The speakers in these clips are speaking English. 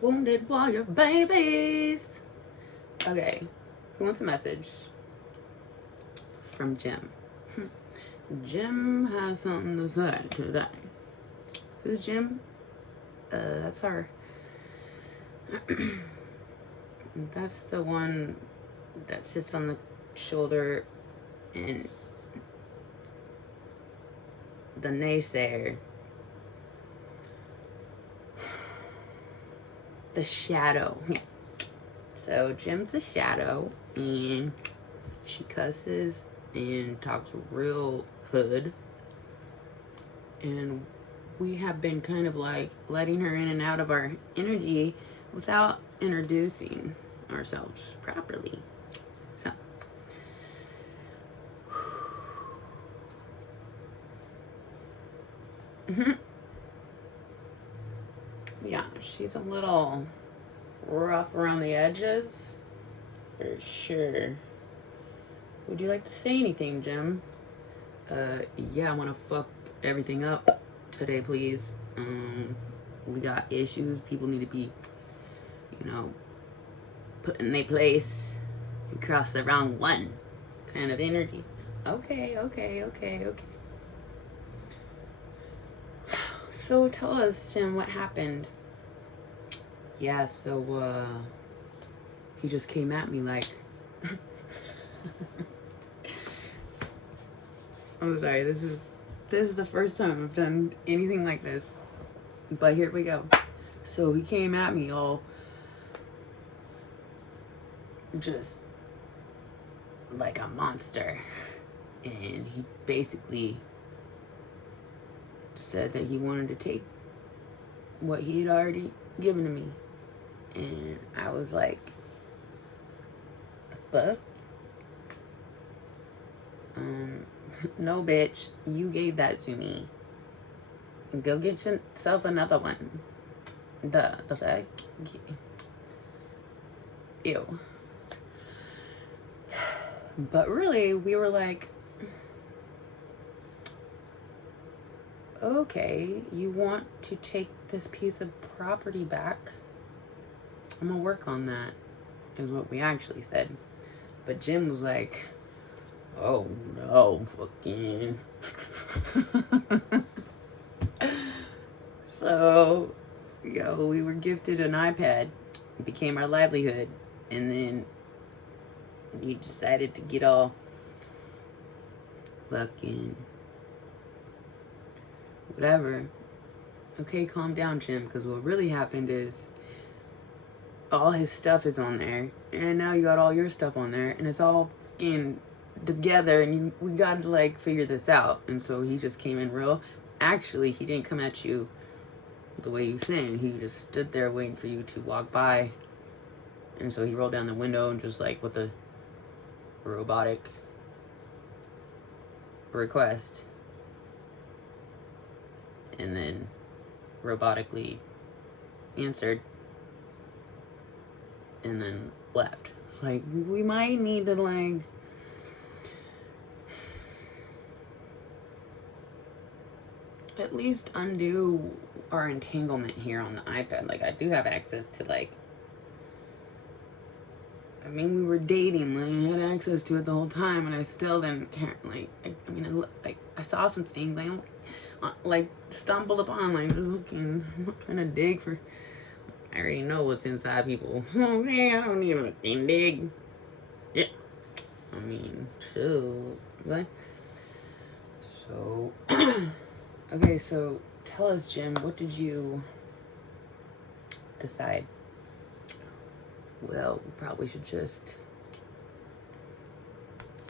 Wounded warrior babies. Okay, who wants a message from Jim? Jim has something to say today. Who's Jim? That's her. That's the one that sits on the shoulder and the naysayer. The shadow. Yeah. So Jim's a shadow and she cusses and talks real hood. And we have been kind of like letting her in and out of our energy without introducing ourselves properly. So yeah, she's a little rough around the edges for sure. Would you like to say anything, Jim? Yeah, I want to fuck everything up today, please. We got issues. People need to be, put in their place. We crossed the wrong one kind of energy. Okay. So tell us, Jim, what happened? Yeah, so, he just came at me like... I'm sorry, this is the first time I've done anything like this. But here we go. So he came at me all just like a monster. And he basically said that he wanted to take what he had already given to me. And I was like, the fuck? No, bitch, you gave that to me. Go get yourself another one. The fuck? Ew. But really, we were like, okay, you want to take this piece of property back? I'm gonna work on that, is what we actually said. But Jim was like, oh no, fucking. So, we were gifted an iPad. It became our livelihood. And then he decided to get all fucking whatever. Okay, calm down, Jim, because what really happened is all his stuff is on there, and now you got all your stuff on there, and it's all in together, and we got to like figure this out. And so he just came in real. Actually, he didn't come at you the way you saying. He just stood there waiting for you to walk by, and so he rolled down the window and just like with a robotic request, and then robotically answered, and then left. Like, we might need to like at least undo our entanglement here on the iPad. Like, I do have access to like, I mean, we were dating, like, I had access to it the whole time, and I still didn't care. Like, I saw some things, like stumbled upon, like, looking, I'm not trying to dig for, I already know what's inside people. Okay, I don't need to fucking dig. Yeah. I mean, so, what? So, okay, so tell us, Jim, what did you decide? Well, we probably should just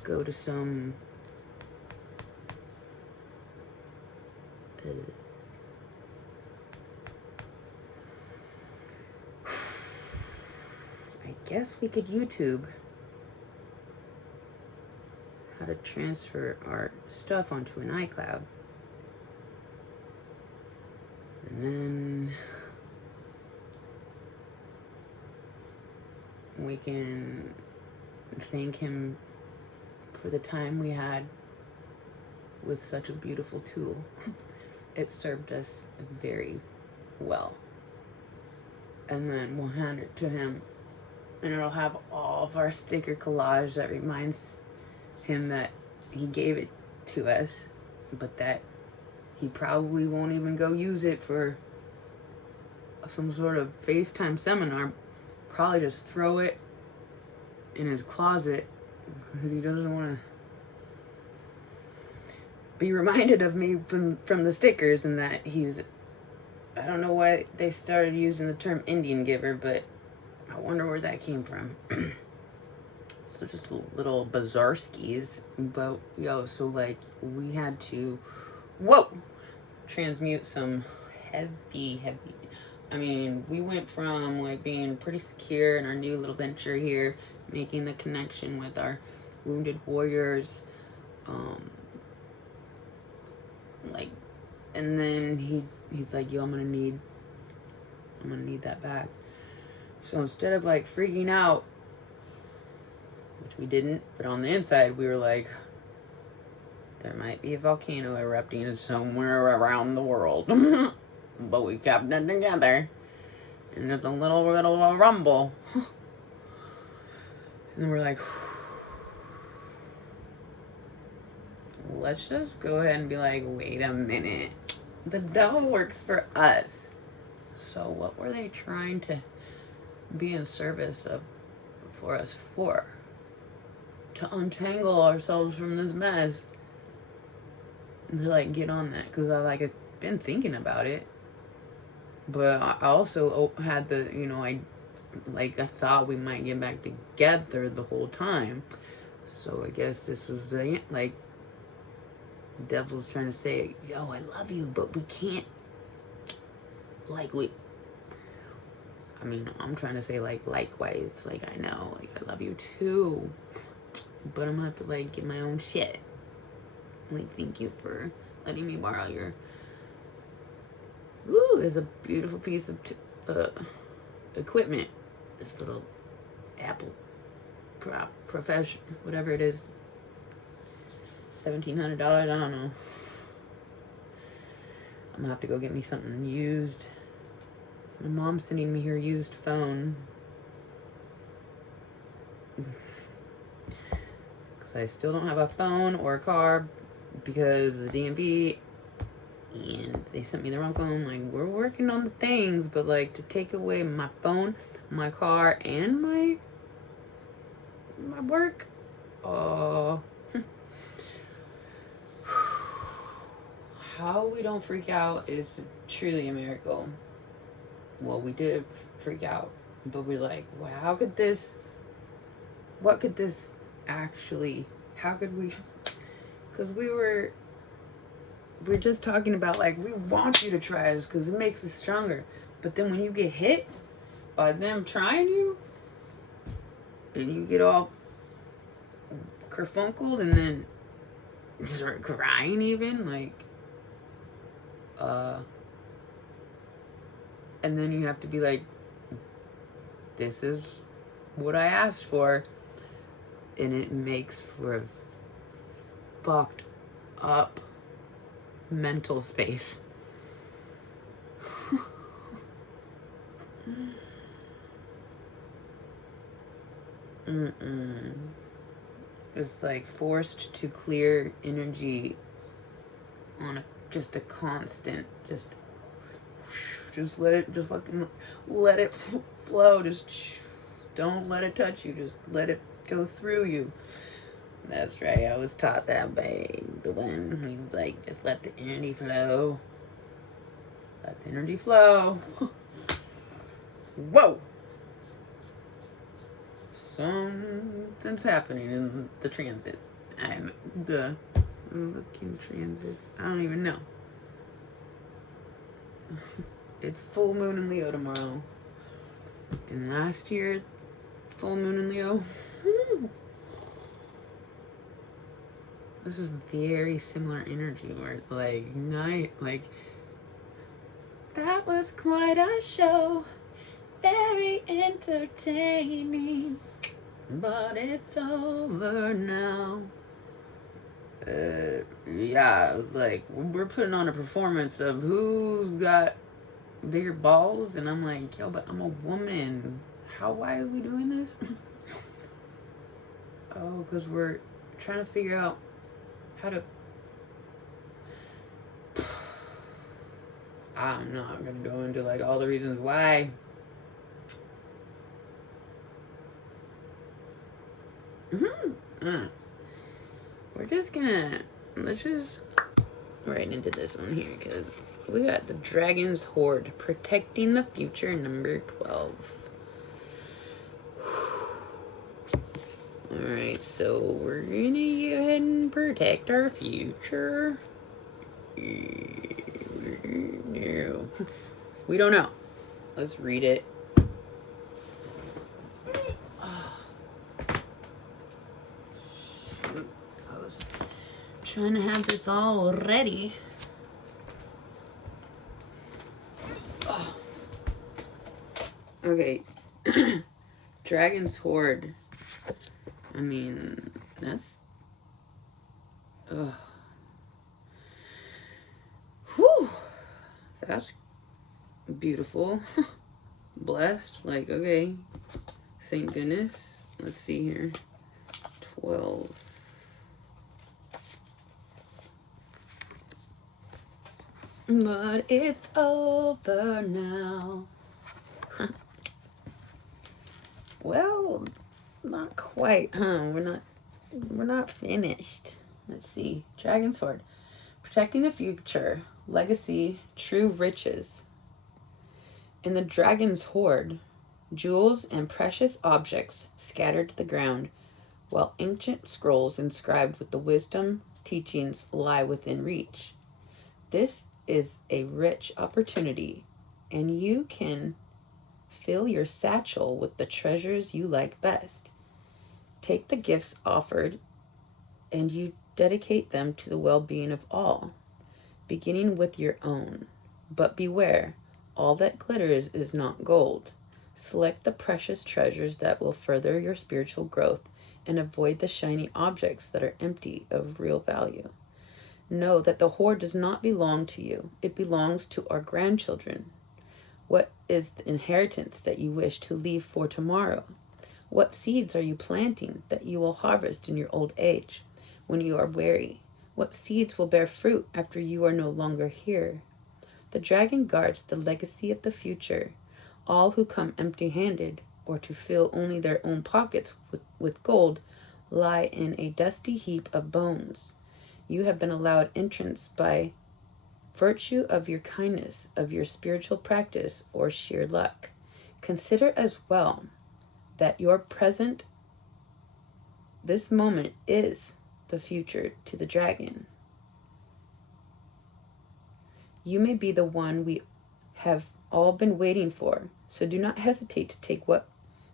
go to some I guess we could YouTube how to transfer our stuff onto an iCloud. And then we can thank him for the time we had with such a beautiful tool. It served us very well. and then we'll hand it to him, and it'll have all of our sticker collage that reminds him that he gave it to us, but that he probably won't even go use it for some sort of FaceTime seminar. Probably just throw it in his closet because he doesn't want to be reminded of me from the stickers, and that he's, I don't know why they started using the term Indian giver, but I wonder where that came from. So just little Bazarskis, but so like we had to, transmute some heavy. I mean, we went from like being pretty secure in our new little venture here, making the connection with our wounded warriors, like, and then he's like, yo, I'm gonna need that back. So instead of like freaking out, which we didn't, but on the inside we were like, there might be a volcano erupting somewhere around the world. But we kept it together. And there's a little rumble. And then we're like, let's just go ahead and be like, wait a minute. The devil works for us. So what were they trying to be in service of for us for? To untangle ourselves from this mess. And to like get on that. Because I've been thinking about it. But I also had the, I thought we might get back together the whole time. So I guess this was the devil's trying to say, yo, I love you, but we can't, I'm trying to say, likewise, I know, I love you too, but I'm gonna have to, get my own shit. Thank you for letting me borrow your, there's a beautiful piece of equipment, this little Apple profession, whatever it is, $1,700, I don't know. I'm gonna have to go get me something used. My mom's sending me her used phone. Because I still don't have a phone or a car because of the DMV. And they sent me the wrong phone. We're working on the things, but to take away my phone, my car, and my work. How we don't freak out is truly a miracle. Well, we did freak out, but we're like, wow, what could this actually, how could we, because we're just talking about we want you to try this because it makes us stronger. But then when you get hit by them trying you, and you get all kerfunkled and then start crying even, and then you have to be like, this is what I asked for, and it makes for a fucked up mental space. It's forced to clear energy on just a constant, just let it, just fucking let it flow, just don't let it touch you, just let it go through you. That's right, I was taught that by Glenn. He was like, just let the energy flow. Let the energy flow. Whoa! Something's happening in the transits. The looking transits. I don't even know. It's full moon in Leo tomorrow. And last year, full moon in Leo. This is very similar energy where it's night, that was quite a show. Very entertaining. But it's over now. Yeah, it was we're putting on a performance of who's got bigger balls, and I'm like, yo, but I'm a woman. Why are we doing this? Oh, because we're trying to figure out how to. I'm not gonna go into like all the reasons why. We're just gonna, let's just right into this one here, because we got the Dragon's Hoard, protecting the future, number 12. Alright, so we're gonna go ahead and protect our future. No. We don't know. Let's read it. Shoot. I was trying to have this all ready. Okay. Dragon's Hoard. I mean, that's... Whew. That's beautiful. Blessed. Like, okay. Thank goodness. Let's see here. 12. But it's over now. Well, not quite, huh? We're not finished. Let's see. Dragon's Sword. Protecting the future. Legacy. True riches. In the Dragon's Hoard, jewels and precious objects scattered to the ground, while ancient scrolls inscribed with the wisdom teachings lie within reach. This is a rich opportunity, and you can fill your satchel with the treasures you like best. Take the gifts offered, and you dedicate them to the well-being of all, beginning with your own. But beware, all that glitters is not gold. Select the precious treasures that will further your spiritual growth, and avoid the shiny objects that are empty of real value. Know that the hoard does not belong to you. It belongs to our grandchildren. What is the inheritance that you wish to leave for tomorrow? What seeds are you planting that you will harvest in your old age, when you are weary? What seeds will bear fruit after you are no longer here? The dragon guards the legacy of the future. All who come empty-handed, or to fill only their own pockets with gold, lie in a dusty heap of bones. You have been allowed entrance by virtue of your kindness, of your spiritual practice, or sheer luck. Consider as well that your present, this moment, is the future to the dragon. You may be the one we have all been waiting for, so do not hesitate to take what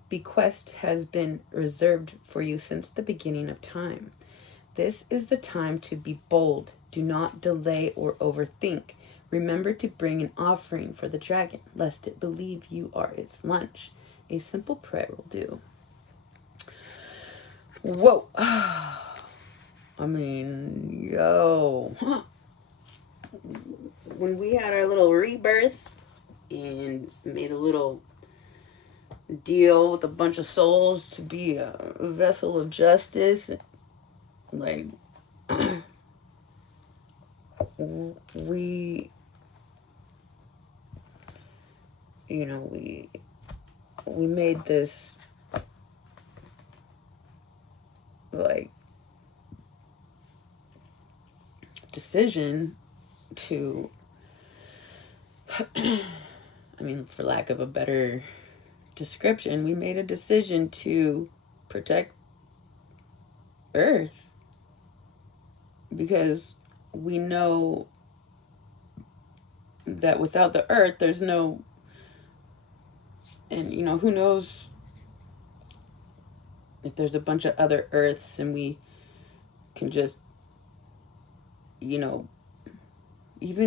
bequest has been reserved for you since the beginning of time. This is the time to be bold. Do not delay or overthink. Remember to bring an offering for the dragon, lest it believe you are its lunch. A simple prayer will do. Whoa. I mean, yo. When we had our little rebirth and made a little deal with a bunch of souls to be a vessel of justice, like, we made this, like, decision to, I mean, for lack of a better description, we made a decision to protect Earth, because we know that without the Earth, there's no, and who knows if there's a bunch of other Earths and we can just, even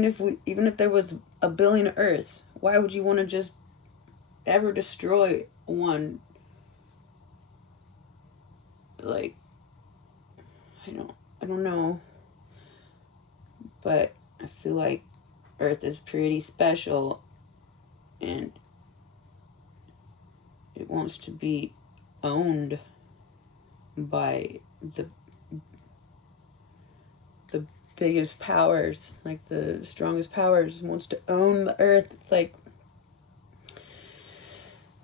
if there was a billion Earths, why would you want to just ever destroy one? Like, I don't know, but I feel like Earth is pretty special, and it wants to be owned by the biggest powers, like the strongest powers, wants to own the earth. It's like,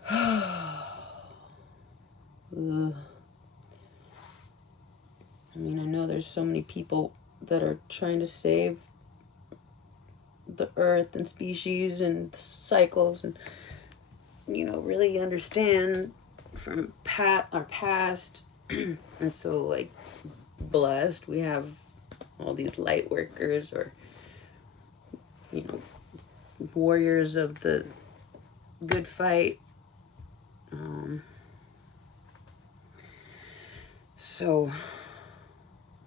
I mean, I know there's so many people that are trying to save the earth and species and cycles, and really understand from our past. And so, like, blessed we have all these light workers, or warriors of the good fight. So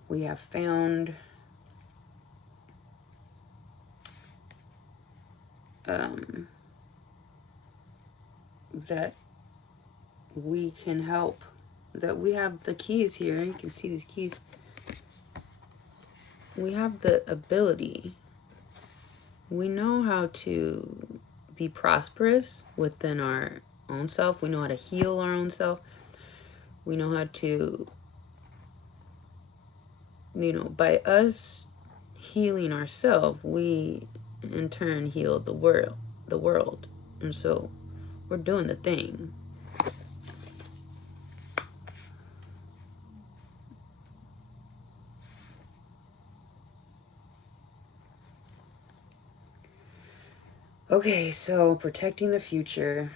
we have found that we can help, that we have the keys here. You can see these keys. We have the ability. We know how to be prosperous within our own self. We know how to heal our own self. We know how to, by us healing ourselves, we in turn heal the world. And so we're doing the thing. Okay, so protecting the future.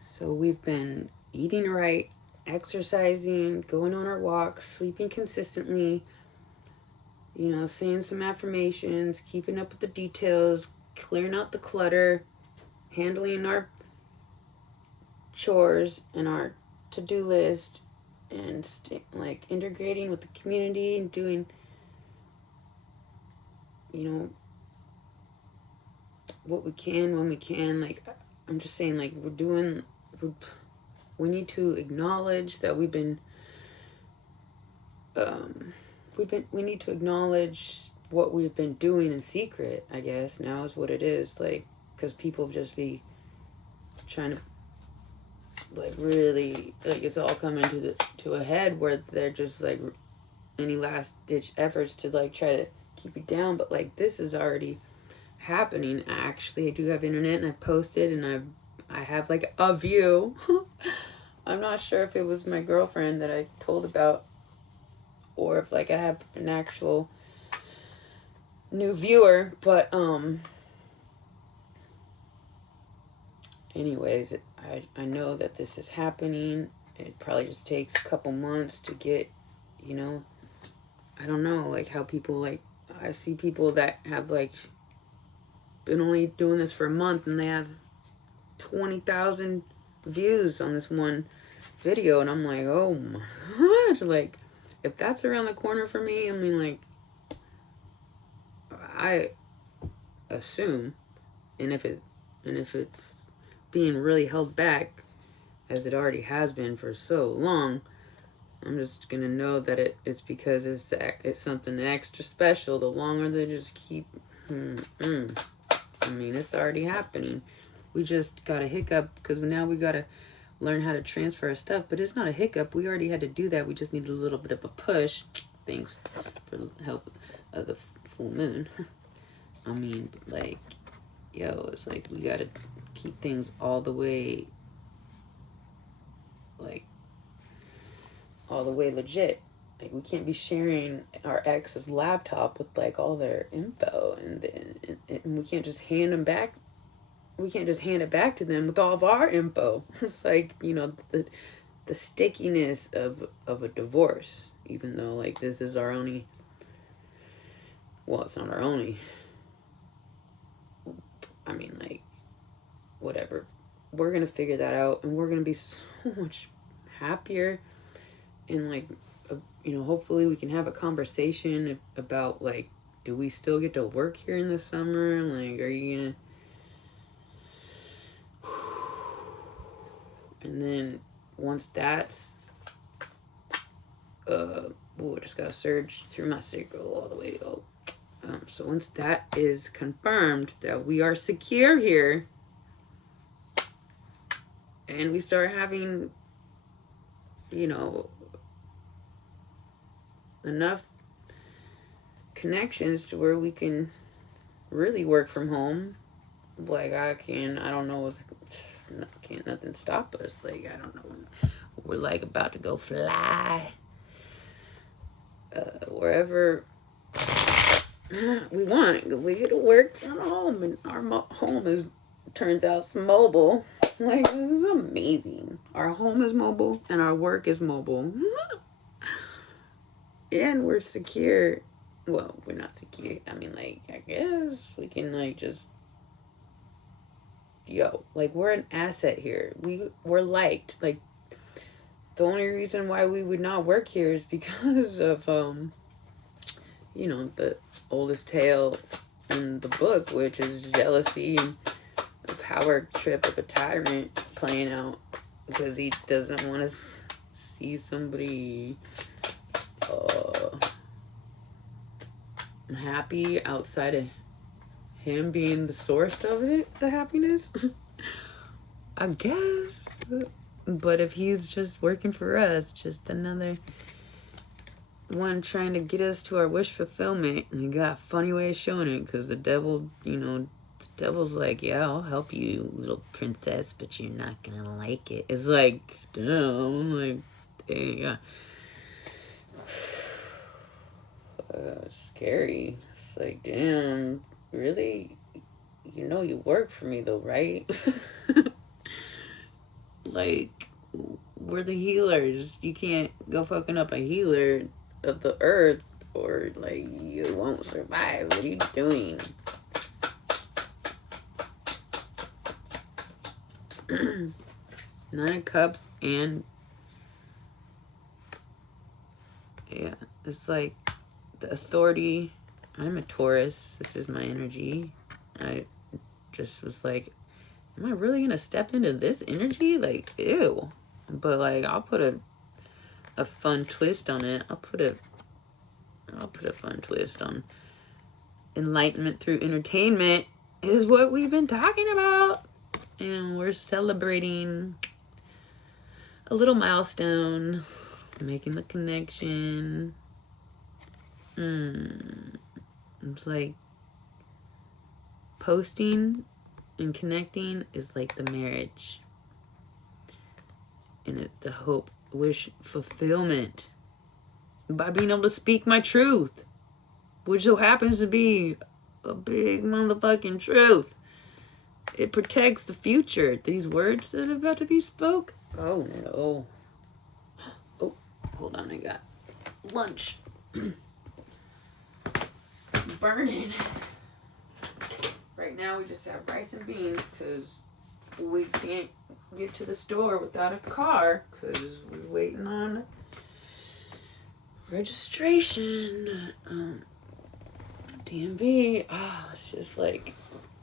So we've been eating right, exercising, going on our walks, sleeping consistently, saying some affirmations, keeping up with the details, clearing out the clutter, handling our chores and our to-do list, and integrating with the community and doing, what we can when we can. Like, I'm just saying, like, we need to acknowledge that we need to acknowledge what we've been doing in secret, I guess, now is what it is. Like, because people just be trying to, like, really, like, it's all coming to a head where they're just, like, any last ditch efforts to, like, try to keep you down. But, like, this is already happening. Actually, I do have internet, and I posted, and I have, like, a view. I'm not sure if it was my girlfriend that I told about, or if, like, I have an actual new viewer. But anyways, I know that this is happening. It probably just takes a couple months to get, I don't know, like, how people, like, I see people that have, like, been only doing this for a month, and they have 20,000 views on this one video, and I'm like, oh my gosh, like, if that's around the corner for me, I mean, like, I assume, and if it's being really held back, as it already has been for so long, I'm just gonna know that it's because it's something extra special. The longer they just keep, I mean, it's already happening. We just got a hiccup because now we gotta learn how to transfer our stuff. But it's not a hiccup. We already had to do that. We just need a little bit of a push. Thanks for the help of the full moon. I mean, like, it's like we gotta keep things all the way, like, all the way legit. Like, we can't be sharing our ex's laptop with, like, all their info, and we can't just hand them back. We can't just hand it back to them with all of our info. It's like, the stickiness of a divorce, even though, like, this is our only, well, it's not our only, I mean, like, whatever. We're gonna figure that out, and we're gonna be so much happier, and, like, hopefully we can have a conversation about, like, do we still get to work here in the summer? Like, are you gonna... And then once that's, I just got a surge through my sacral all the way up. So once that is confirmed that we are secure here, and we start having, enough connections to where we can really work from home, like I don't know, can't nothing stop us. Like, I don't know, we're like about to go fly wherever we want. We get to work from home, and our home turns out mobile. Like, this is amazing. Our home is mobile and our work is mobile. And we're secure. Well, we're not secure. I mean, like, I guess we can, like, just, like, we're an asset here. We're liked. Like, the only reason why we would not work here is because of, the oldest tale in the book, which is jealousy and a power trip of a tyrant playing out because he doesn't want to see somebody happy outside of him being the source of it, the happiness. I guess. But if he's just working for us, just another one trying to get us to our wish fulfillment, and he got a funny way of showing it, because the devil, the devil's like, yeah, I'll help you, little princess, but you're not gonna like it. It's like, damn, like, yeah. Scary. It's like, damn, really? You work for me though, right? Like, we're the healers. You can't go fucking up a healer of the earth, or like, you won't survive. What are you doing? Nine of Cups, and yeah, it's like the authority. I'm a Taurus. This is my energy. I just was like, am I really gonna step into this energy? Like, ew. But like, I'll put a fun twist on it. I'll put a fun twist on enlightenment through entertainment is what we've been talking about. And we're celebrating a little milestone, making the connection. It's like posting and connecting is like the marriage. And it's the hope, wish, fulfillment by being able to speak my truth, which so happens to be a big motherfucking truth. It protects the future. These words that are about to be spoke. Oh no. Oh, hold on, I got lunch. Burning. Right now we just have rice and beans because we can't get to the store without a car because we're waiting on registration. DMV. It's just like,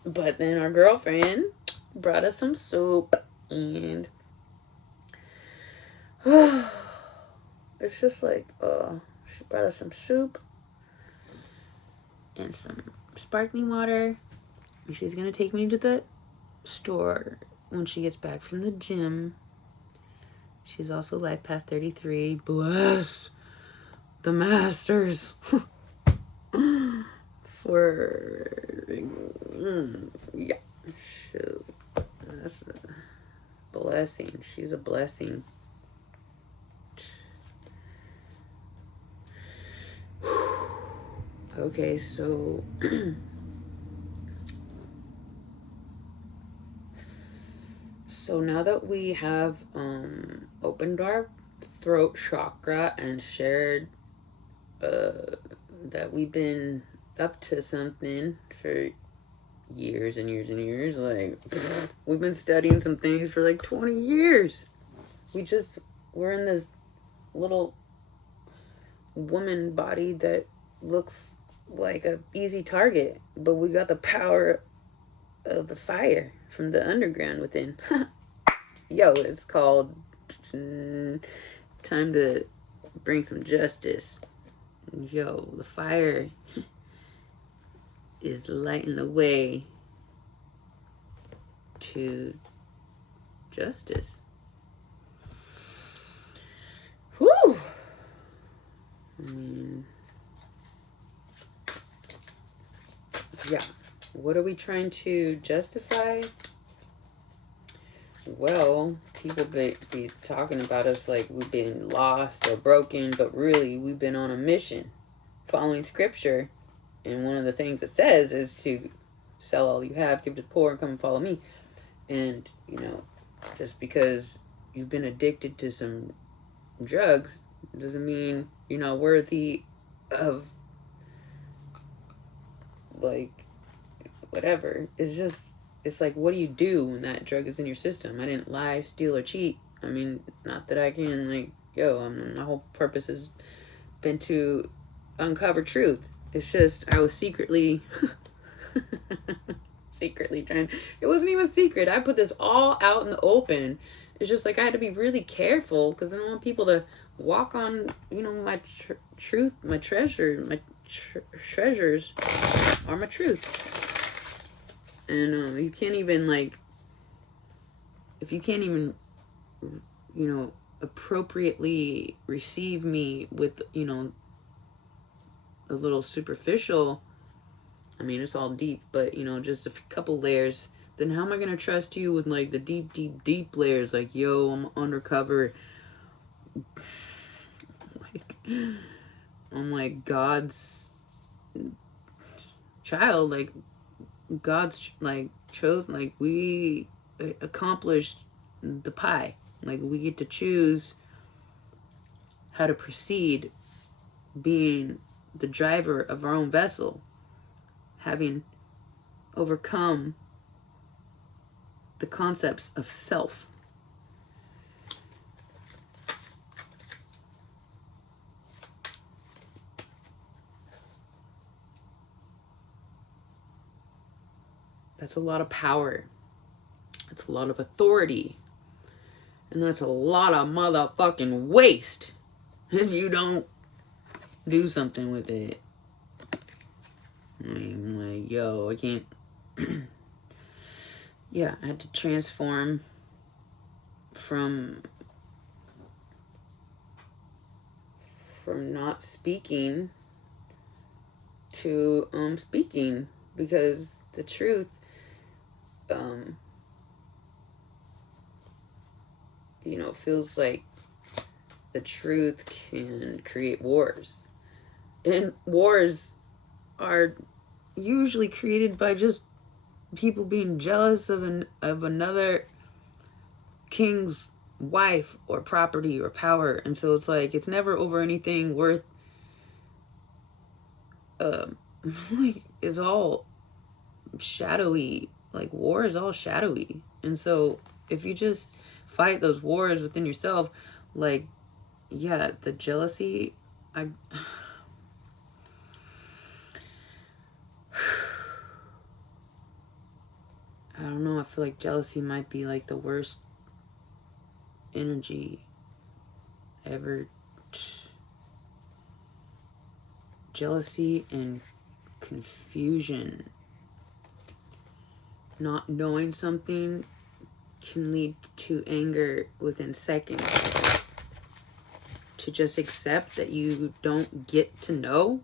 but then our girlfriend brought us some soup, and it's just like, she brought us some soup and some sparkling water, and she's gonna take me to the store when she gets back from the gym. She's also Life Path 33. Bless the masters. For yeah, shoot, that's a blessing. She's a blessing. Okay, so so now that we have opened our throat chakra and shared that we've been up to something for years and years and years, like, we've been studying some things for like 20 years. We're in this little woman body that looks like a easy target, but we got the power of the fire from the underground within. Yo, it's called time to bring some justice. Yo, the fire is lighting the way to justice. Whew. I mean, yeah. What are we trying to justify? Well, people be talking about us like we've been lost or broken, but really we've been on a mission, following scripture. And one of the things it says is to sell all you have, give to the poor, and come and follow me. And, you know, just because you've been addicted to some drugs doesn't mean you're not worthy of, like, whatever. It's like, what do you do when that drug is in your system? I didn't lie, steal, or cheat. I mean, not that I can, like, my whole purpose has been to uncover truth. It's just, I was secretly trying. It wasn't even secret. I put this all out in the open. It's just like I had to be really careful because I don't want people to walk on, my truth, my treasure, my treasures are my truth. And you can't even, like, if you can't even, appropriately receive me with, a little superficial, I mean, it's all deep, but, just a couple layers, then how am I going to trust you with, like, the deep, deep, deep layers? Like, yo, I'm undercover. I'm like God's child, like, God's, like, chosen, like, we accomplished the pie. Like, we get to choose how to proceed being the driver of our own vessel, having overcome the concepts of self. That's a lot of power. It's a lot of authority. And that's a lot of motherfucking waste if you don't do something with it. I mean, like, yo, I can't. Yeah, I had to transform from not speaking to speaking, because the truth feels like the truth can create wars. And wars are usually created by just people being jealous of another king's wife or property or power. And so it's like, it's never over anything worth like, it's all shadowy. Like, war is all shadowy. And so if you just fight those wars within yourself, like, yeah, the jealousy, I don't know, I feel like jealousy might be like the worst energy ever. Jealousy and confusion. Not knowing something can lead to anger within seconds. To just accept that you don't get to know,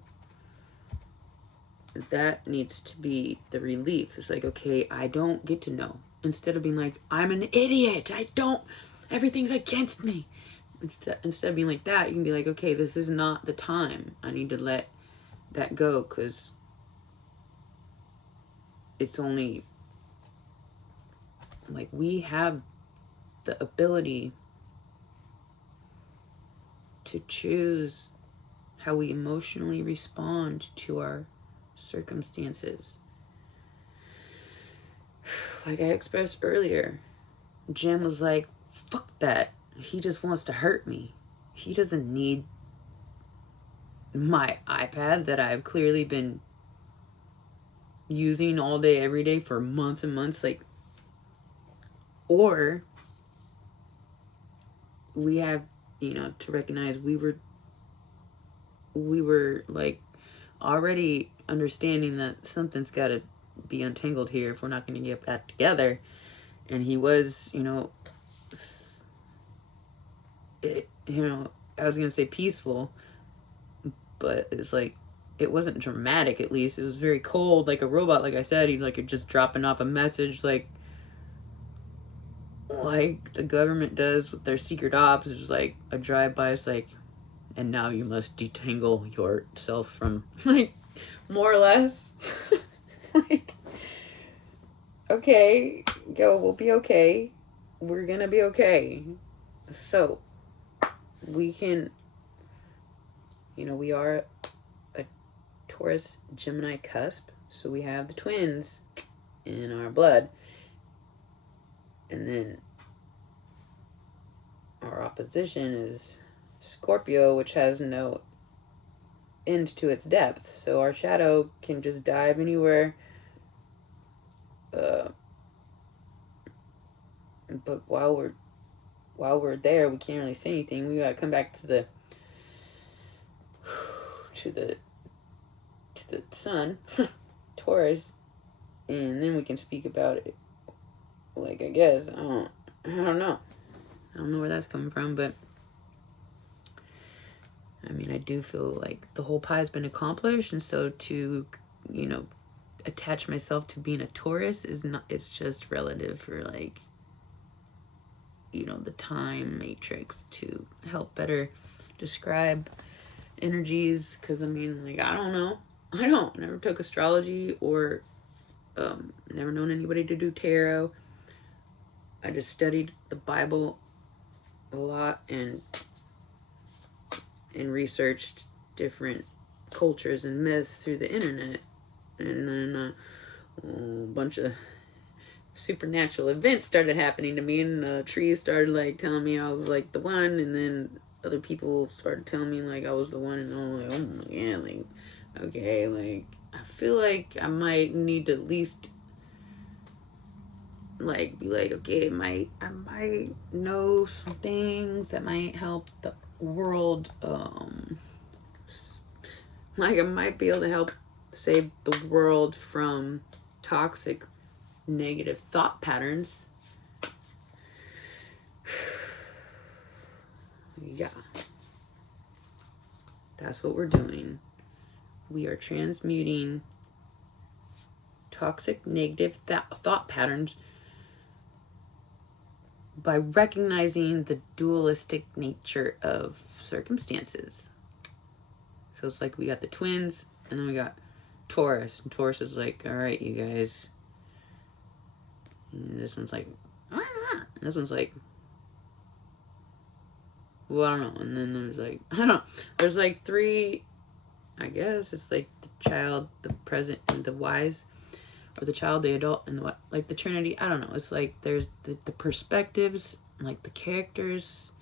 that needs to be the relief. It's like, okay, I don't get to know. Instead of being like, I'm an idiot, everything's against me. Instead of being like that, you can be like, okay, this is not the time. I need to let that go, because it's only, like, we have the ability to choose how we emotionally respond to our circumstances. Like I expressed earlier, Jim was like, fuck that. He just wants to hurt me. He doesn't need my iPad that I've clearly been using all day, every day for months and months. Like, or we have, to recognize we were like already understanding that something's got to be untangled here if we're not going to get back together. And he was, you know, I was going to say peaceful, but it's like, it wasn't dramatic, at least. It was very cold, like a robot, like I said. He like just dropping off a message like the government does with their secret ops. It's like a drive-by. It's like, and now you must detangle yourself from, like, more or less. It's like, okay, yo, we'll be okay. We're gonna be okay. So, we can, you know, we are a Taurus Gemini cusp, so we have the twins in our blood. And then our opposition is Scorpio, which has no end to its depth. So our shadow can just dive anywhere. But while we're there, we can't really say anything. We gotta come back to the sun, Taurus, and then we can speak about it. Like, I guess I don't know. I don't know where that's coming from, but I mean, I do feel like the whole pie has been accomplished, and so to, you know, attach myself to being a Taurus is not, it's just relative for, like, you know, the time matrix to help better describe energies, because I mean, like, I don't know. I never took astrology or never known anybody to do tarot. I just studied the Bible a lot and researched different cultures and myths through the internet. And then a bunch of supernatural events started happening to me, and trees started, like, telling me I was, like, the one, and then other people started telling me, like, I was the one, and I'm like, oh my god, like, okay, like, I feel like I might need to at least, like, be like, okay, I might know some things that might help the world, like, I might be able to help save the world from toxic, negative thought patterns. Yeah. That's what we're doing. We are transmuting toxic, negative thought patterns by recognizing the dualistic nature of circumstances. So it's like we got the twins, and then we got Taurus. And Taurus is like, all right, you guys. And this one's like, and this one's like, well, I don't know. And then there's like, I don't know. There's like three, I guess. It's like the child, the present, and the wise. Or the child, the adult, and the, like, the Trinity. I don't know. It's like there's the perspectives, like the characters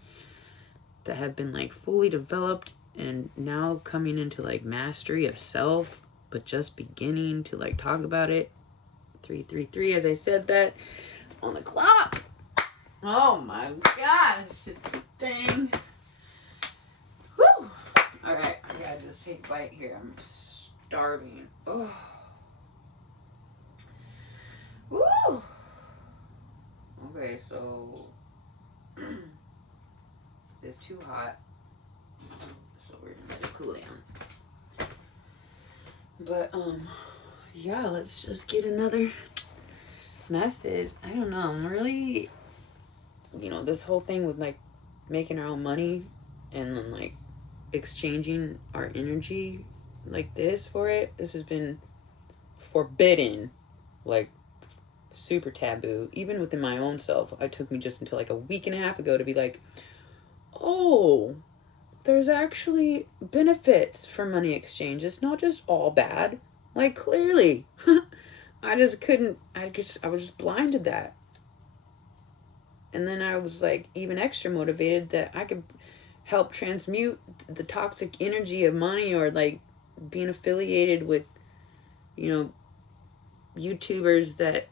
that have been, like, fully developed and now coming into, like, mastery of self, but just beginning to, like, talk about it. 333, as I said that on the clock. Oh my gosh, it's a thing. Whew. All right, I gotta just take a bite here. I'm starving. Oh. Woo! Okay, so it's too hot, so we're gonna let it cool down. But yeah, let's just get another message. I don't know. I'm really, you know, this whole thing with, like, making our own money and then, like, exchanging our energy like this for it. This has been forbidden, like, super taboo, even within my own self. It took me just until like a week and a half ago to be like, oh, there's actually benefits for money exchange. It's not just all bad. Like, clearly. I just couldn't, I was just blind to that. And then I was like even extra motivated that I could help transmute the toxic energy of money, or like being affiliated with, you know, YouTubers that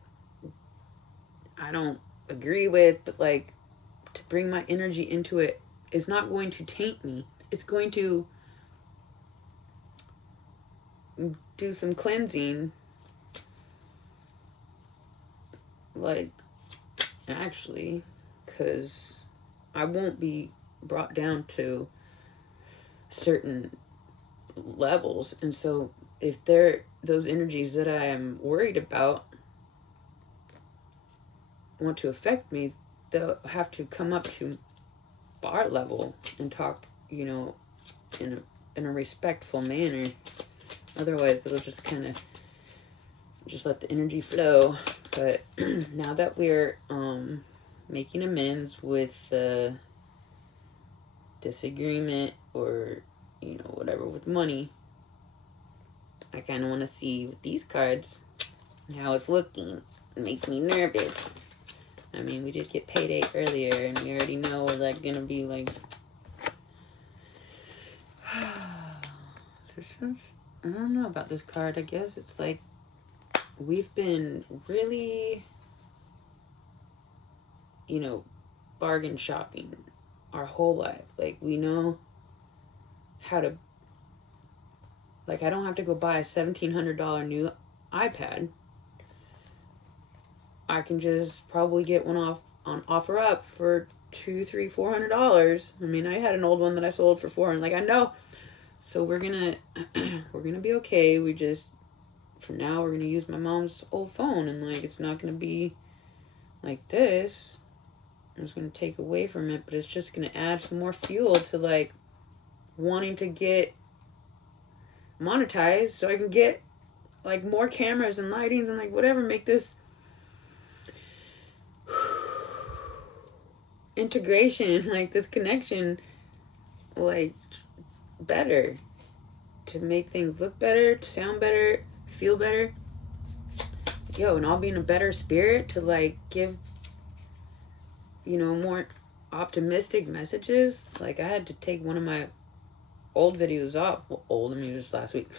I don't agree with, but like to bring my energy into it is not going to taint me. It's going to do some cleansing. Like, actually, because I won't be brought down to certain levels. And so if those energies that I am worried about want to affect me, they'll have to come up to our level and talk, in a respectful manner. Otherwise, it'll just kind of just let the energy flow. But now that we're making amends with the disagreement or whatever with money, I kind of want to see with these cards how it's looking. It makes me nervous. I mean, we did get payday earlier, and we already know we're like gonna be like, this is, I don't know about this card. I guess it's like we've been really, bargain shopping our whole life. Like, we know how to, like, I don't have to go buy a $1,700 new iPad. I can just probably get one off on OfferUp for $200, $300, $400. I mean, I had an old one that I sold for $400. Like, I know. So we're gonna be okay. We just, for now, we're gonna use my mom's old phone, and like, it's not gonna be like this. I'm just gonna take away from it, but it's just gonna add some more fuel to like wanting to get monetized, so I can get like more cameras and lightings and like whatever, make this integration, like this connection, like better, to make things look better, sound better, feel better. And I'll be in a better spirit to like give, more optimistic messages. Like, I had to take one of my old videos off. Well, old, I mean, just last week.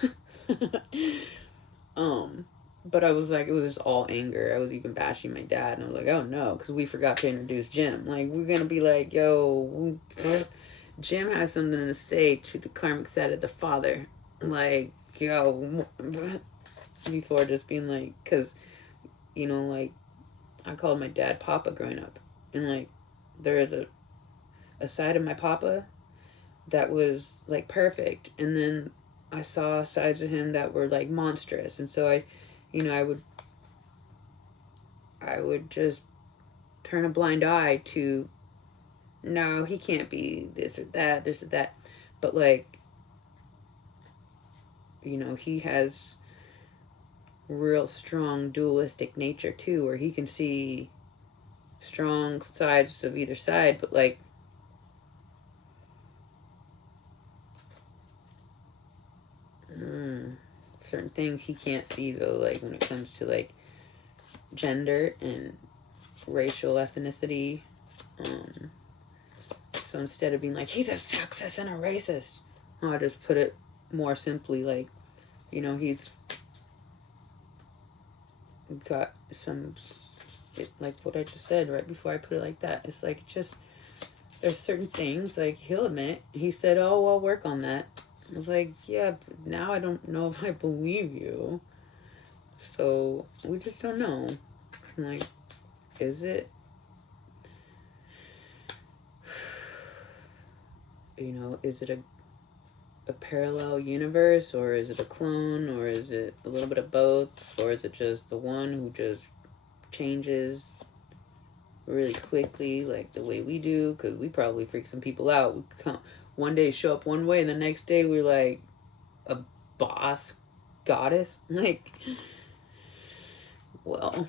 But I was like, it was just all anger. I was even bashing my dad, and I was like, oh no, because we forgot to introduce Jim. Like, we're gonna be like, yo, Jim has something to say to the karmic side of the father. Like, yo, before just being like, because, like, I called my dad Papa growing up. And, like, there is a side of my Papa that was, like, perfect. And then I saw sides of him that were, like, monstrous. And so I would just turn a blind eye to, no, he can't be this or that. But, like, he has real strong dualistic nature, too, where he can see strong sides of either side, but, like, certain things he can't see, though, like, when it comes to, like, gender and racial ethnicity. So instead of being like, he's a sexist and a racist, I'll just put it more simply, like, he's got some, like what I just said right before I put it like that. It's like, just, there's certain things, like, he'll admit, he said, oh, I'll work on that. I was like, yeah, but now I don't know if I believe you. So we just don't know. Like, is it, is it a parallel universe, or is it a clone, or is it a little bit of both, or is it just the one who just changes really quickly, like the way we do? Because we probably freak some people out. We come one day, show up one way, and the next day we're like a boss goddess. Like, well,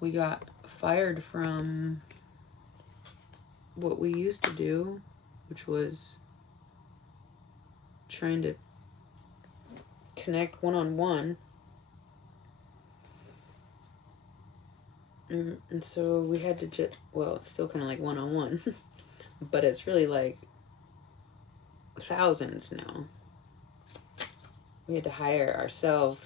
we got fired from what we used to do, which was trying to connect one-on-one. And so we had to just, well, it's still kind of like one-on-one, but it's really like thousands now. We had to hire ourselves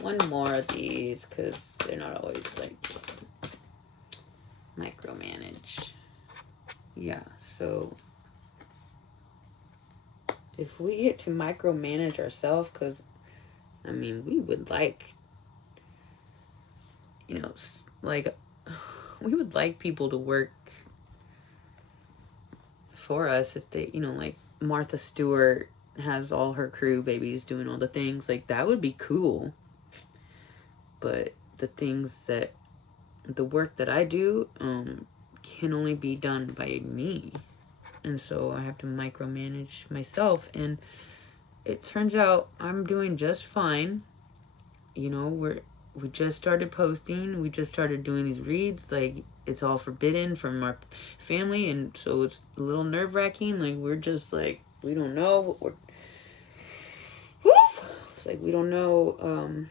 one more of these, because they're not always like micromanage. Yeah, so if we get to micromanage ourselves, because, I mean, we would like, you know, like, we would like people to work for us if they, you know, like Martha Stewart has all her crew babies doing all the things. Like, that would be cool. But the work that I do can only be done by me. And so I have to micromanage myself. And it turns out I'm doing just fine. You know, we just started posting. We just started doing these reads. Like, it's all forbidden from our family. And so it's a little nerve-wracking. Like, we're just like, we don't know what we're... It's like we don't know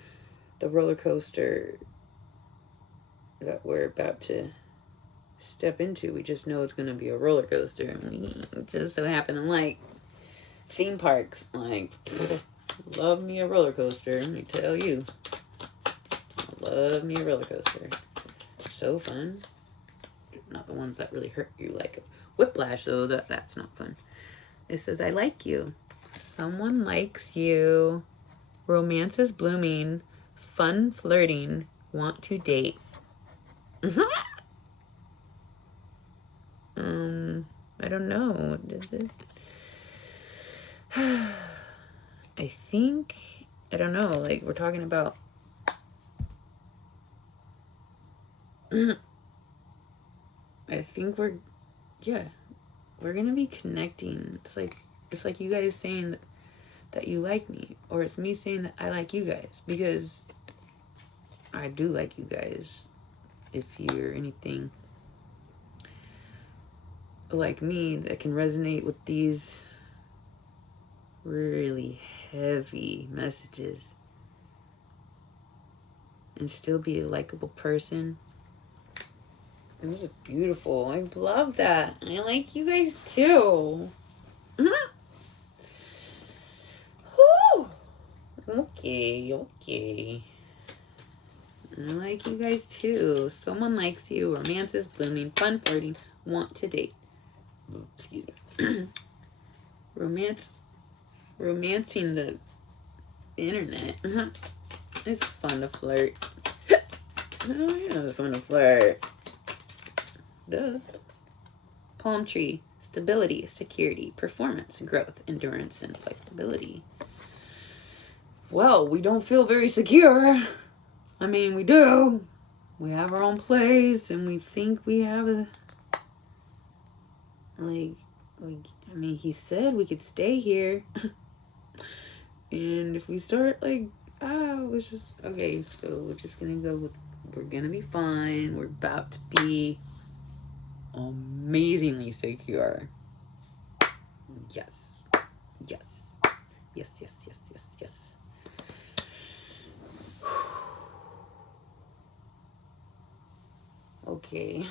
the roller coaster that we're about to step into. We just know it's going to be a roller coaster. And we just so happen to like theme parks. Like, love me a roller coaster, let me tell you. Love me a roller coaster. So fun. Not the ones that really hurt you, like whiplash, though. That's not fun. It says, I like you. Someone likes you. Romance is blooming. Fun flirting. Want to date. I don't know. What is it? I think, I don't know. Like, we're talking about I think we're gonna be connecting. It's like you guys saying that you like me, or it's me saying that I like you guys, because I do like you guys. If you're anything like me that can resonate with these really heavy messages and still be a likable person. And this is beautiful. I love that. I like you guys too. Okay. I like you guys too. Someone likes you. Romance is blooming. Fun flirting. Want to date. Excuse me. Romancing the internet. It's fun to flirt. Oh yeah, it's fun to flirt. Duh. Palm tree. Stability, security, performance, growth, endurance, and flexibility. Well, we don't feel very secure. I mean, we do. We have our own place, and we think we have a... Like, I mean, he said we could stay here. And if we start, like, it's just... Okay, so we're just gonna go with... We're gonna be fine. We're about to be amazingly secure. Yes. Yes. Yes, yes, yes, yes, yes. Okay.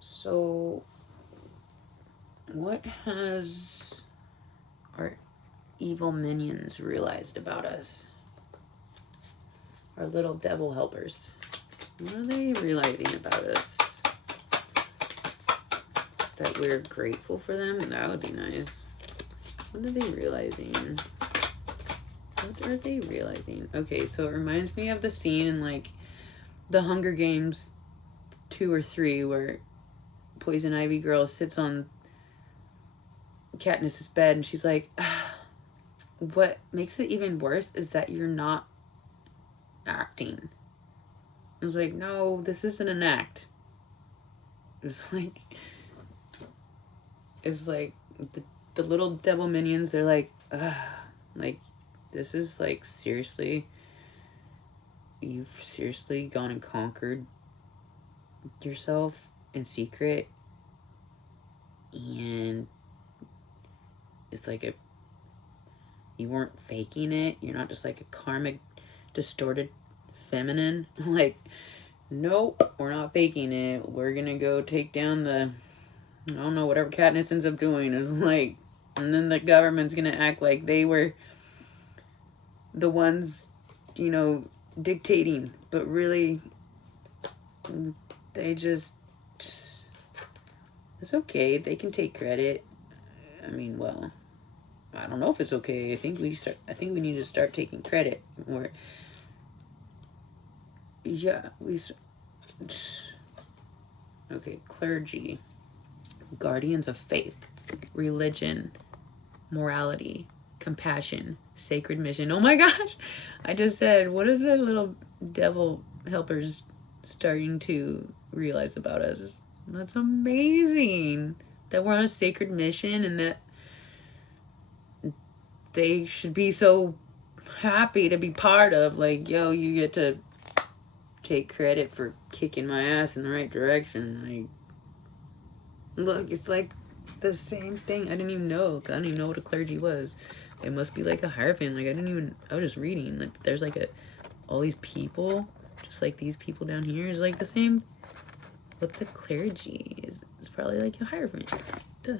So, what has our evil minions realized about us? Our little devil helpers. What are they realizing about us? That we're grateful for them? That would be nice. What are they realizing? What are they realizing? Okay, so it reminds me of the scene in, like, the Hunger Games 2 or 3 where Poison Ivy girl sits on Katniss's bed and she's like, what makes it even worse is that you're not acting. It was like, no, this isn't an act. It's like the little devil minions, they're like, like, this is like, seriously, you've seriously gone and conquered yourself in secret, and it's like you weren't faking it. You're not just like a karmic distorted feminine. Like, nope, we're not faking it. We're gonna go take down the, I don't know, whatever Katniss ends up doing. Is like, and then the government's gonna act like they were the ones, you know, dictating, but really they just, it's okay, they can take credit. I mean, well, I don't know if it's okay. I think we need to start taking credit more. Yeah, okay, clergy, guardians of faith, religion, morality, compassion, sacred mission. Oh my gosh, I just said, what are the little devil helpers starting to realize about us? That's amazing that we're on a sacred mission and that they should be so happy to be part of. Like, yo, you get to take credit for kicking my ass in the right direction. Like, look, it's like the same thing. I didn't even know. I didn't even know what a clergy was. It must be like a hierophant. Like, I was just reading. Like, there's like all these people, just like these people down here is like the same. What's a clergy? It's probably like a hierophant. Duh.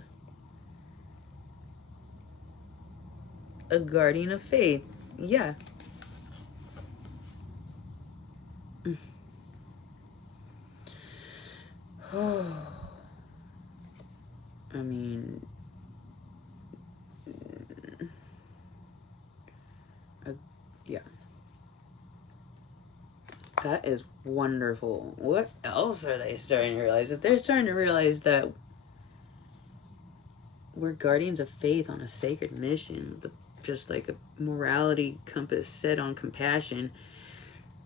A guardian of faith. Yeah. Oh. I mean, yeah. That is wonderful. What else are they starting to realize? If they're starting to realize that we're guardians of faith on a sacred mission, just like a morality compass set on compassion,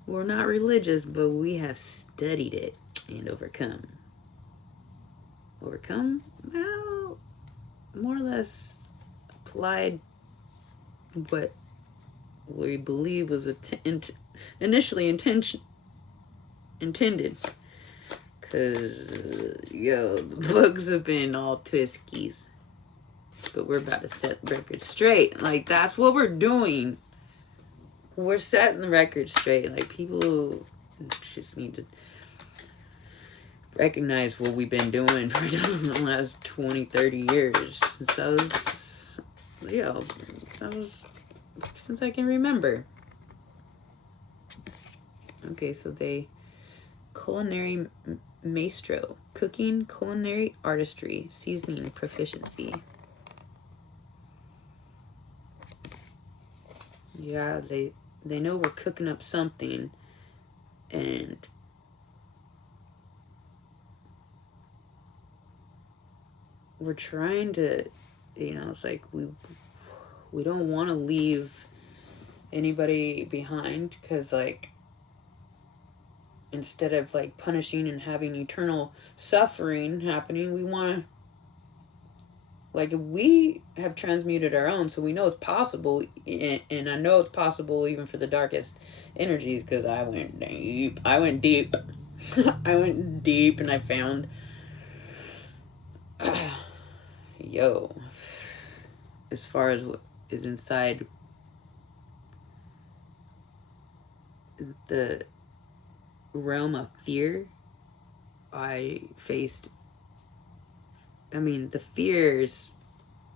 we're not religious, but we have studied it and overcome. Overcome? Well, more or less applied what we believe was initially intended. Because, yo, the books have been all twiskies. But we're about to set the record straight. Like, that's what we're doing. We're setting the record straight. Like, people just need to recognize what we've been doing for the last 20, 30 years. Since I can remember. Okay, so culinary maestro, cooking, culinary artistry, seasoning proficiency. Yeah, they know we're cooking up something, and we're trying to, it's like we don't want to leave anybody behind, because like, instead of like punishing and having eternal suffering happening, we want to, like, we have transmuted our own, so we know it's possible, and I know it's possible even for the darkest energies, because I went deep. I went deep, and I found, yo, as far as what is inside the realm of fear, the fears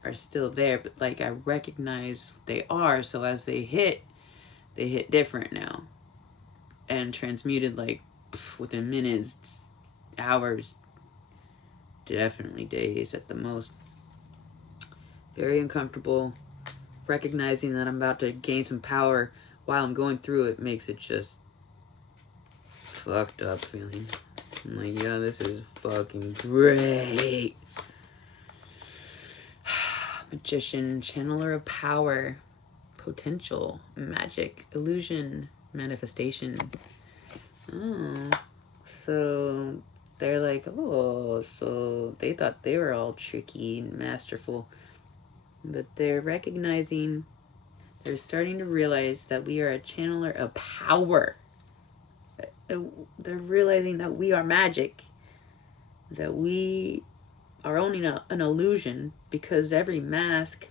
are still there, but like, I recognize they are, so as they hit different now, and transmuted like within minutes, hours, definitely days at the most. Very uncomfortable. Recognizing that I'm about to gain some power while I'm going through it makes it just fucked up feeling. I'm like, yeah, this is fucking great. Magician, channeler of power, potential, magic, illusion, manifestation. Oh, so they're like, oh, so they thought they were all tricky and masterful, but they're starting to realize that we are a channeler of power. They're realizing that we are magic, that we are owning an illusion, because every mask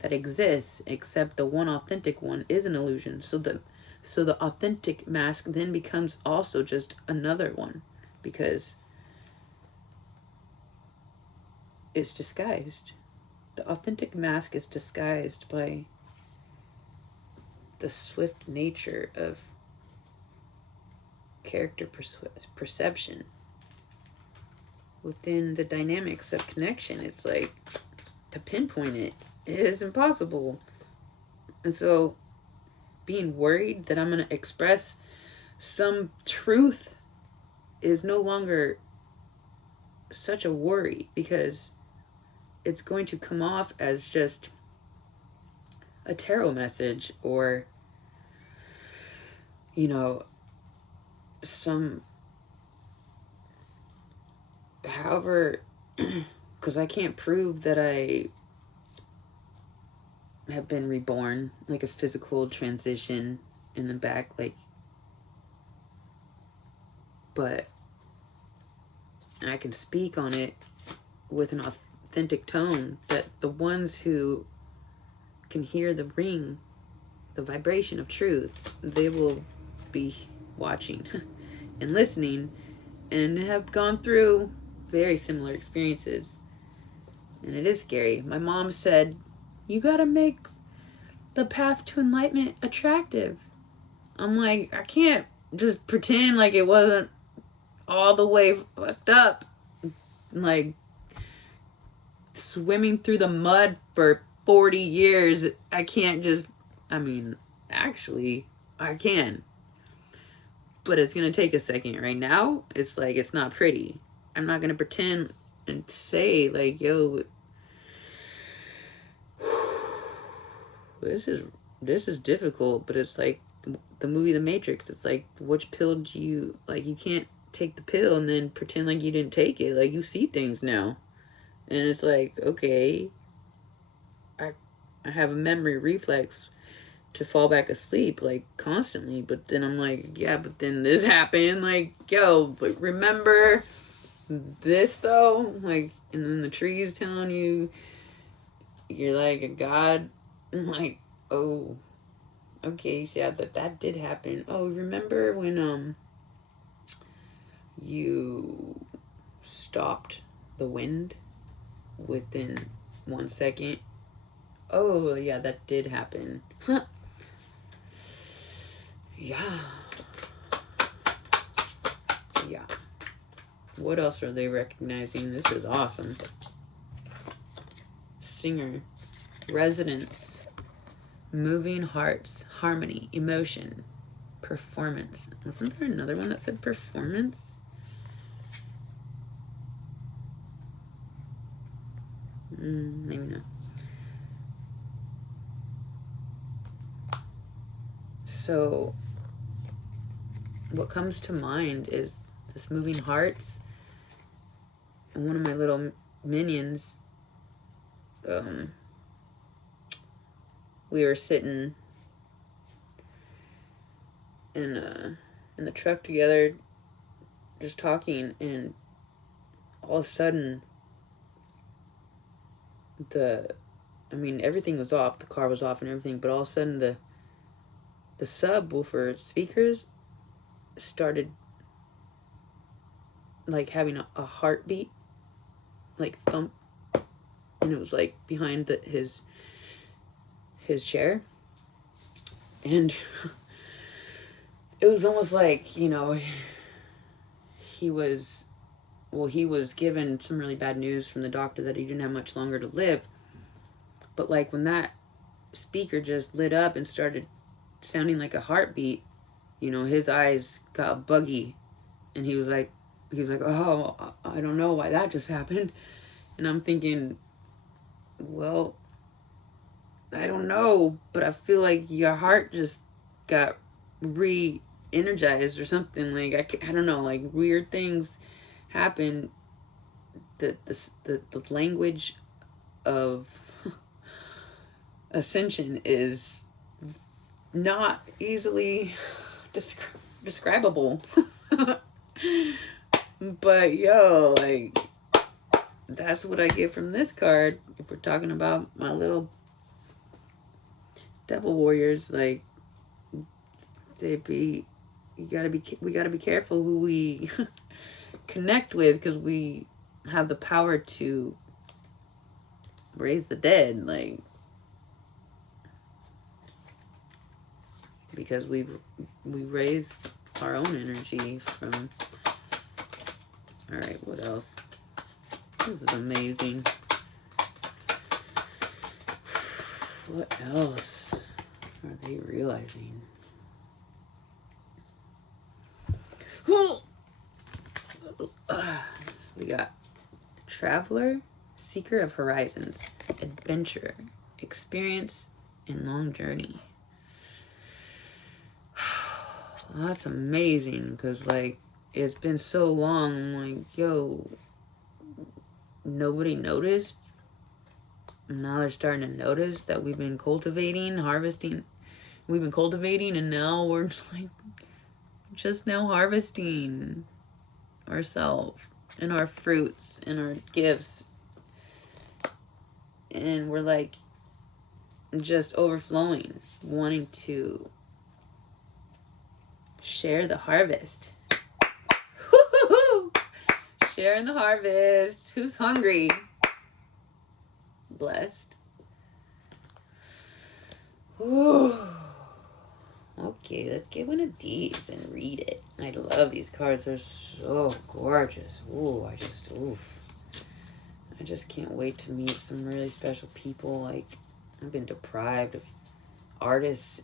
that exists except the one authentic one is an illusion. So the authentic mask then becomes also just another one, because it's disguised. The authentic mask is disguised by the swift nature of character perception within the dynamics of connection. It's like to pinpoint it. It is impossible. And so being worried that I'm going to express some truth is no longer such a worry, because it's going to come off as just a tarot message, or, you know, some, however, because I can't prove that I have been reborn, like a physical transition in the back, like, but I can speak on it with an authentic tone that the ones who can hear the ring, the vibration of truth, they will be watching and listening and have gone through very similar experiences. And it is scary. My mom said, you gotta make the path to enlightenment attractive. I'm like, I can't just pretend like it wasn't all the way fucked up. Like, swimming through the mud for 40 years. I can't just, I mean, actually, I can. But it's gonna take a second. Right now, it's like, it's not pretty. I'm not gonna pretend and say, like, yo, this is difficult, but it's like the movie The Matrix. It's like, which pill do you, like, you can't take the pill and then pretend like you didn't take it. Like, you see things now. And it's like, okay, I have a memory reflex to fall back asleep, like, constantly. But then I'm like, yeah, but then this happened. Like, yo, but remember this, though? Like, and then the tree's telling you you're like a god. I'm like, oh, okay, yeah, that did happen. Oh, remember when, you stopped the wind within 1 second? Oh, yeah, that did happen. Yeah. Yeah. What else are they recognizing? This is awesome. Singer. Resonance. Moving hearts. Harmony. Emotion. Performance. Wasn't there another one that said performance? Maybe not. So what comes to mind is this moving hearts. And one of my little minions, we were sitting in the truck together, just talking, and all of a sudden, everything was off. The car was off and everything, but all of a sudden the subwoofer speakers started like having a heartbeat, like thump, and it was like behind his chair, and it was almost like, you know, he was given some really bad news from the doctor that he didn't have much longer to live. But like when that speaker just lit up and started sounding like a heartbeat, you know, his eyes got buggy, and he was like, oh, I don't know why that just happened. And I'm thinking, well, I don't know, but I feel like your heart just got re-energized or something. Like, I don't know, like weird things happen. The language of ascension is not easily describable. But yo, like, that's what I get from this card. If we're talking about my little devil warriors, like, we gotta be careful who we connect with, because we have the power to raise the dead, like, because we raise our own energy from. All right, what else? This is amazing. What else are they realizing? We got traveler, seeker of horizons, adventurer, experience, and long journey. That's amazing, because like it's been so long. I'm like, yo, nobody noticed. And now they're starting to notice that we've been cultivating, harvesting. We've been cultivating, and now we're like just now harvesting ourselves and our fruits and our gifts. And we're like just overflowing, wanting to share the harvest. Sharing the harvest. Who's hungry? Blessed. Ooh. Okay, let's get one of these and read it. I love these cards. They're so gorgeous. Ooh, I just can't wait to meet some really special people. Like, I've been deprived of artists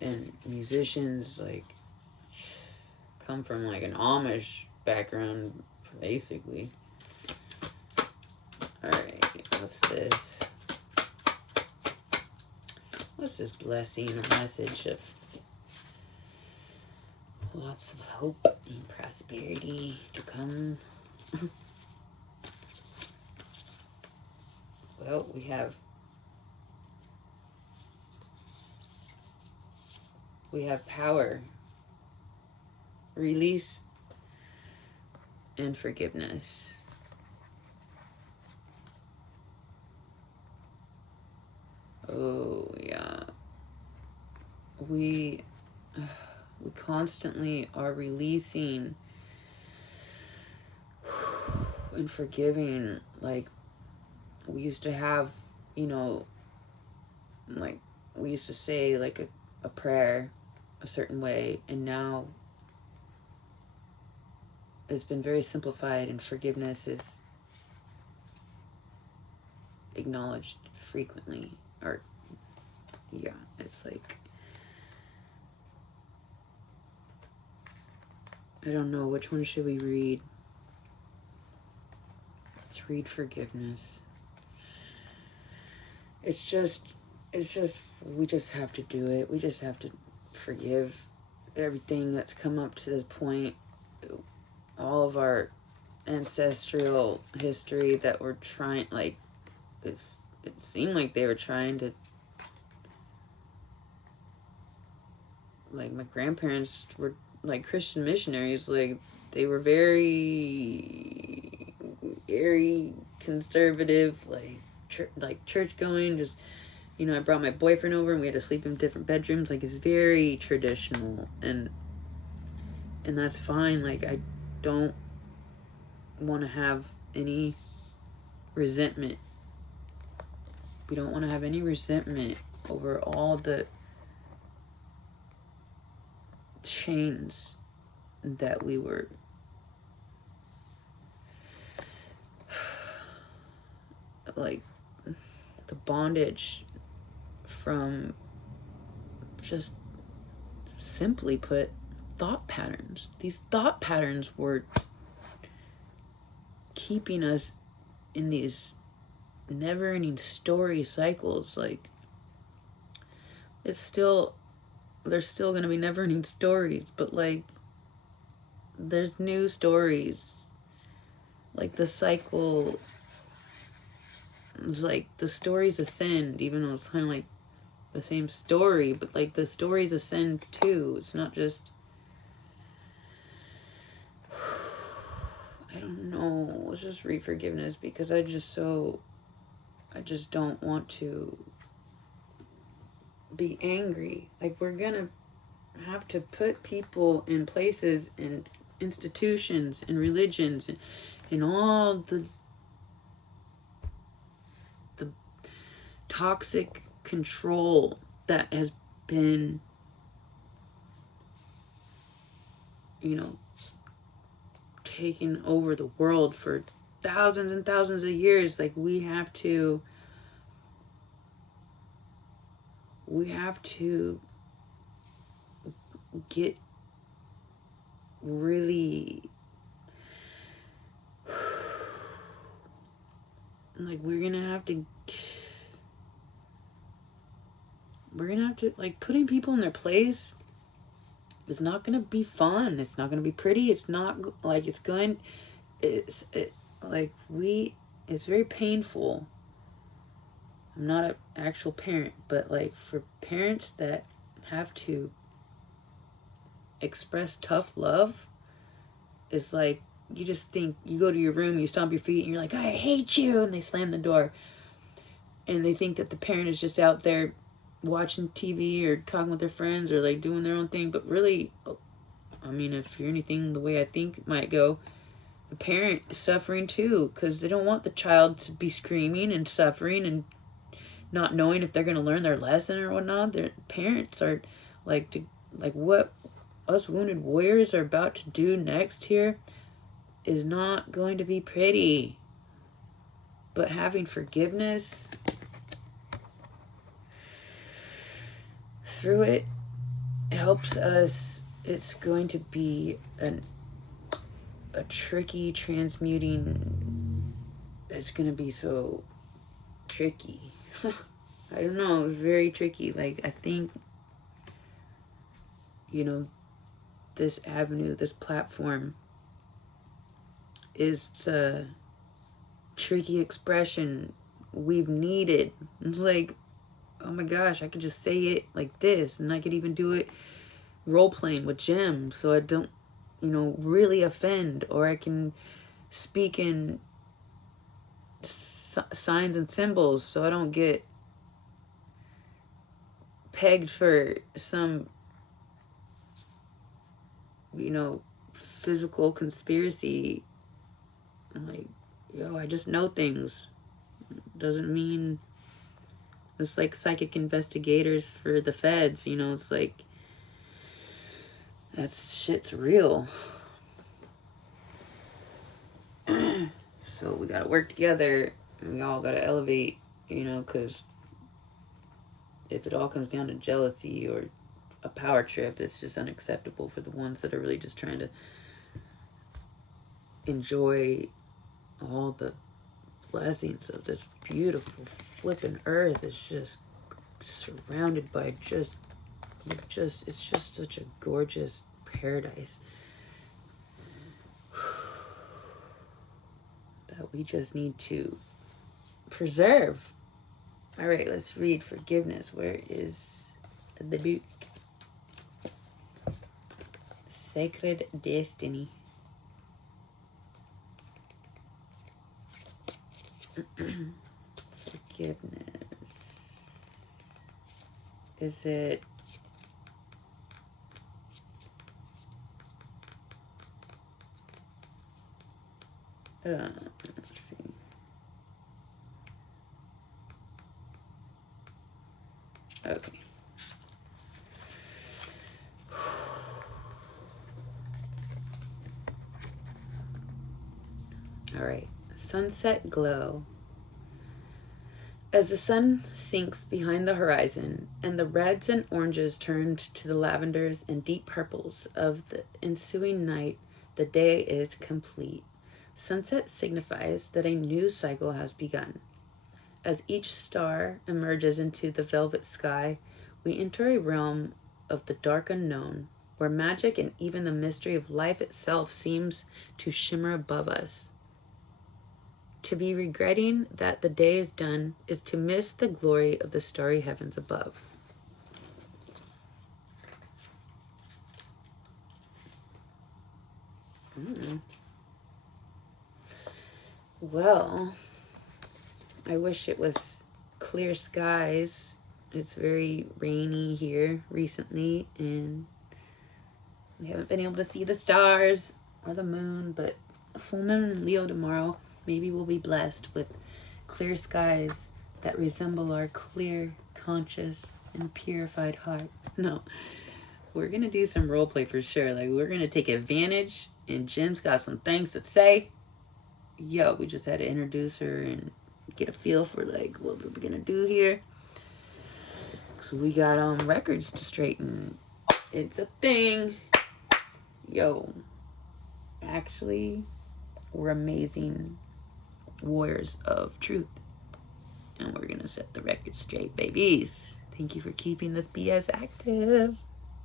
and musicians. Like, come from like an Amish background, basically. Alright, what's this? What's this blessing or message of lots of hope and prosperity to come? Well, we have power, release, and forgiveness. Oh, yeah. We constantly are releasing and forgiving. Like, we used to have, like, we used to say, like, a prayer a certain way, and now it's been very simplified, and forgiveness is acknowledged frequently. Or, yeah, it's like, I don't know, which one should we read? Let's read forgiveness. It's just, we just have to do it. We just have to forgive everything that's come up to this point. All of our ancestral history that we're trying, like, it seemed like they were trying to, like, my grandparents were like Christian missionaries. Like, they were very, very conservative, like church going. Just, I brought my boyfriend over and we had to sleep in different bedrooms. Like, it's very traditional, and that's fine. Like, I don't want to have any resentment. We don't want to have any resentment over all the chains that we were like, the bondage from, just simply put, thought patterns. These thought patterns were keeping us in these never-ending story cycles. Like, there's still going to be never-ending stories, but like, there's new stories. Like, the cycle is like, the stories ascend, even though it's kind of like the same story, but like, the stories ascend too. It's not just, I don't know. Let's just read forgiveness, because I just don't want to be angry. Like, we're gonna have to put people in places and institutions and religions and all the toxic control that has been, taking over the world for thousands and thousands of years. Like, we have to we have to get really, like, we're gonna have to, like, putting people in their place is not gonna be fun. It's not gonna be pretty. It's not, like, it's very painful. I'm not an actual parent, but, like, for parents that have to express tough love, is like, you just think, you go to your room, you stomp your feet, and you're like, I hate you, and they slam the door. And they think that the parent is just out there watching TV or talking with their friends or, like, doing their own thing. But really, I mean, if you're anything the way I think it might go, the parent is suffering too, because they don't want the child to be screaming and suffering and not knowing if they're going to learn their lesson or whatnot. Their parents are like what us wounded warriors are about to do next here is not going to be pretty. But having forgiveness through it helps us. It's going to be a tricky transmuting. It's going to be so tricky. I don't know. It's very tricky. Like, I think, this avenue, this platform is the tricky expression we've needed. It's like, oh my gosh, I could just say it like this, and I could even do it role-playing with Jim, so I don't, really offend, or I can speak in signs and symbols, so I don't get pegged for some, physical conspiracy. Like, I just know things. Doesn't mean it's like psychic investigators for the feds, it's like, that shit's real. So we gotta work together, and we all gotta elevate, because if it all comes down to jealousy or a power trip, it's just unacceptable for the ones that are really just trying to enjoy all the blessings of this beautiful flipping earth. Is just surrounded by it's just such a gorgeous paradise that we just need to preserve. All right, let's read forgiveness. Where is the book? Sacred Destiny. Forgiveness. Is it let's see. Okay. All right. Sunset glow. As the sun sinks behind the horizon and the reds and oranges turned to the lavenders and deep purples of the ensuing night, the day is complete. Sunset signifies that a new cycle has begun. As each star emerges into the velvet sky, we enter a realm of the dark unknown, where magic and even the mystery of life itself seems to shimmer above us. To be regretting that the day is done is to miss the glory of the starry heavens above. Well, I wish it was clear skies. It's very rainy here recently, and we haven't been able to see the stars or the moon, but a full moon in Leo tomorrow. Maybe we'll be blessed with clear skies that resemble our clear, conscious, and purified heart. No, we're going to do some roleplay for sure. Like, we're going to take advantage, and Jim's got some things to say. Yo, we just had to introduce her and get a feel for, like, what we're going to do here. So we got records to straighten. It's a thing. Yo. Actually, we're amazing warriors of truth. And we're gonna set the record straight, babies. Thank you for keeping this BS active.